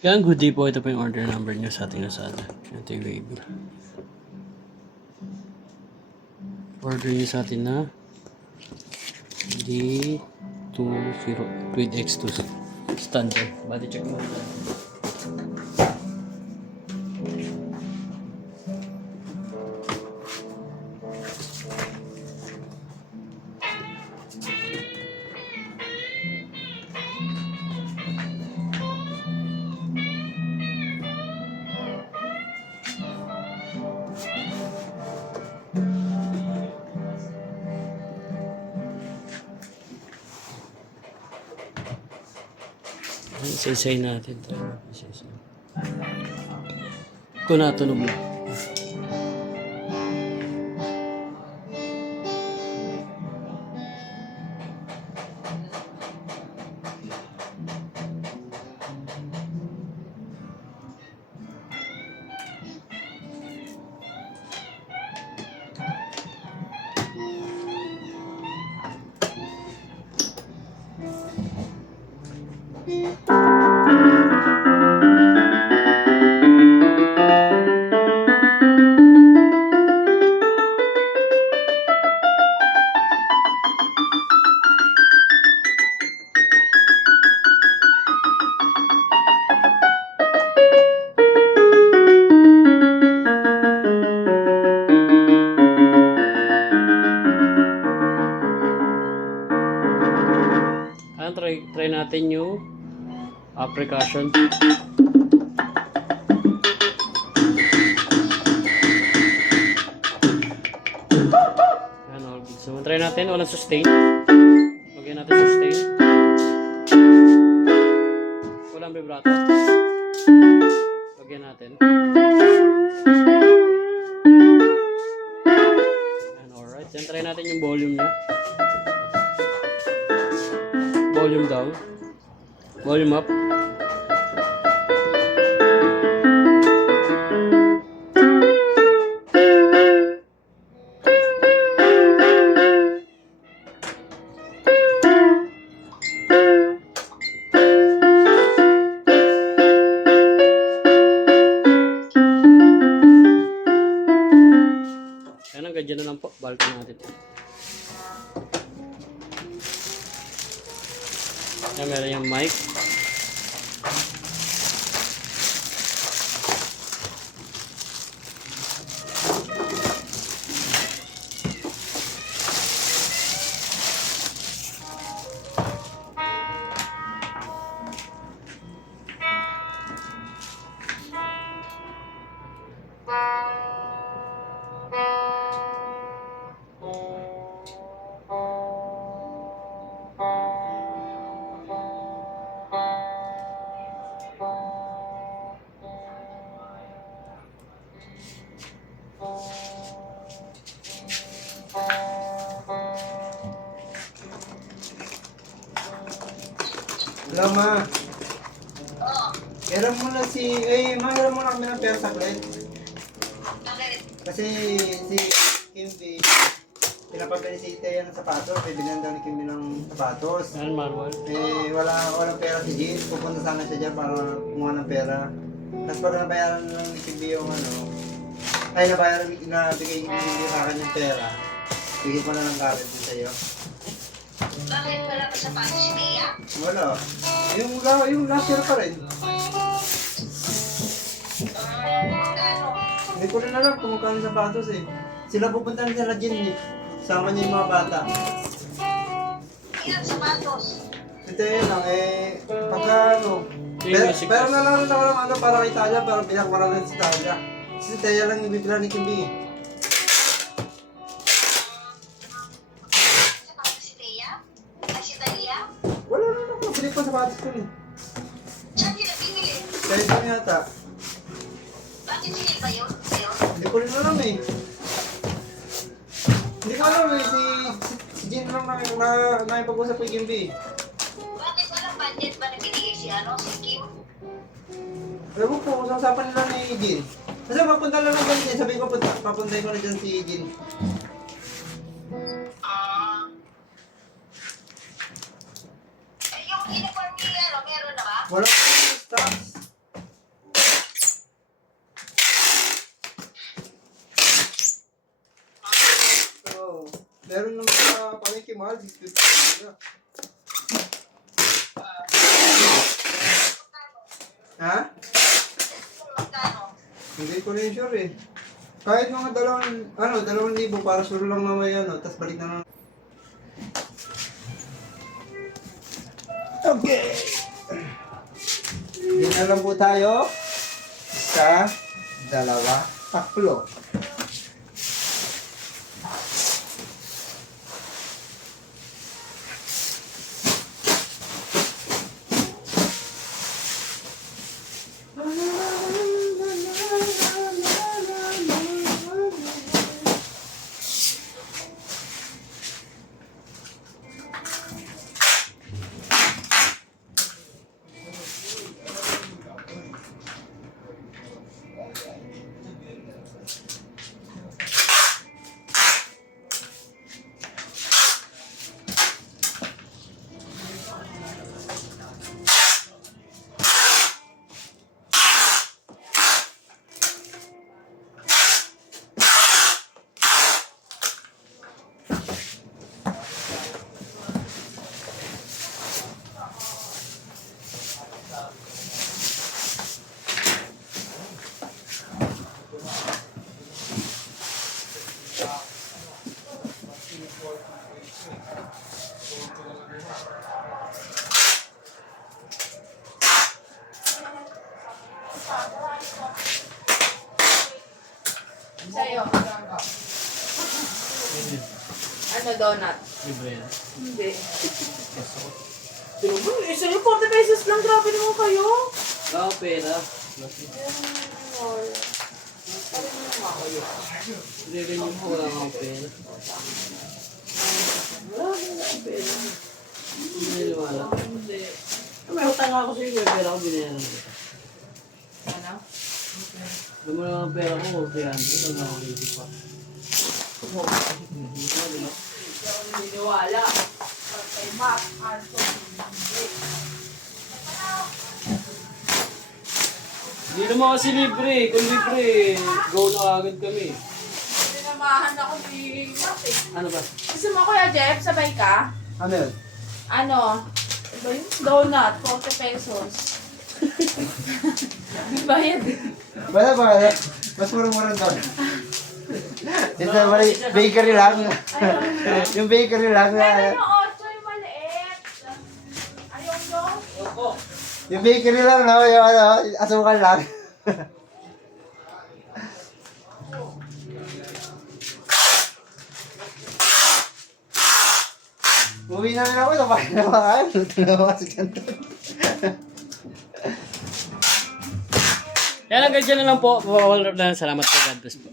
Yan, good day po. Ito po yung order number nyo sa ating Lazada. Ito yung wave. Order nyo sa atin na D20 Quid X2 standard. Body check mo. Isa-isay natin. Isa-isay. Kung natunog na. Try natin yung percussion. Yan, all good. So, try natin. Walang sustain. Lagyan natin sustain. Walang vibrato. Lagyan natin. Yan, alright. Yan, try natin yung volume niya. Volume down, volume up. Yan, hanggang dyan na lang po. Balikan natin. Yan, meron yung mic. Hello, ma. Hiram mo na hiram mo na kami ng pera saglit. Kasi si Kimby, pinapabili si Tea ng sapatos. Bibilihan daw ni Kimby ng sapatos. Yan, manual. Walang pera si Jean. Pupunta sana siya dyan para kumuha ng pera. Tapos pag nabayaran lang ni Kimby yung nabigay ni Kimby sa akin yung pera, bigay ko na ng gamit din sa'yo. Bakit wala pa sapatos si Tia? Wala. Yung last year pa rin. Magkano? Hindi ko rin alam kung magkano sapatos eh. Sila pupunta na sila Jin eh. Sama niya yung mga bata. Ilang sapatos? Ito yun lang pagka pero na lang rin ako ng para kay Talia, para pinakmara rin si Talia. Si Talia lang yung bibila ni Kimby eh. Sapatos si Tia? Ay si Talia? Wala na ako. Pilit pa sapatos ko eh. Saan sila bibili? Kaya ito yata. Bakit sila ba yun? Sa'yo? Hindi ko rin alam eh. Hindi ko alam eh. Si Jin lang nakipag-usap kay Kimby eh. Bakit walang budget ba na binigay si Kim? Ewan ko, usapan nila ni Jin. Kasi papunta lang ng ganyan, sabi ko papuntahin ko na dyan si Jin. Yung uniform niya, meron na ba? Wala pa yung stocks. Meron naman sa palengke mahal, 650. Ha? Magkano? Hindi ko na sure eh. Kahit mga 2,000 para sure lang na may tapos balik na lang. Okay. Hindi na lang po tayo. Isa, dalawa, tatlo. Sa'yo. Ano, donut? Libre yan. Hindi. Sa'yo, 40 pesos lang. Grabe naman kayo. Wala akong pera. Hindi rin yung wala akong pera. Wala akong pera. Hindi wala. Hindi. May utang ako sa'yo, may pera ko binayaran ko. Ano? Alam mo naman ang pera ko, 300. Ano ako isip pa? Hindi ako naniniwala. Pag kay Mac, hindi. Hindi naman kasi libre. Kung libre, go na agad kami. Sinamahan ako ni Mac eh. Ano ba? Gusto mo, Kuya Jeff, sabay ka? Ano yun? Ano? Ano ba yun? Donut, 40 pesos. Bayad eh. Wala. Mas mura-mura doon. Ito pala, bakery lang. Yung bakery lang. Meron yung 8, yung maliit. Ayaw nyo? Yung bakery lang, no? Yung asukal lang. Uwi na rin ako, napakain na makain. Luto na ako kasi ganito. Yan lang, ganyan na lang po. Salamat po. God bless po.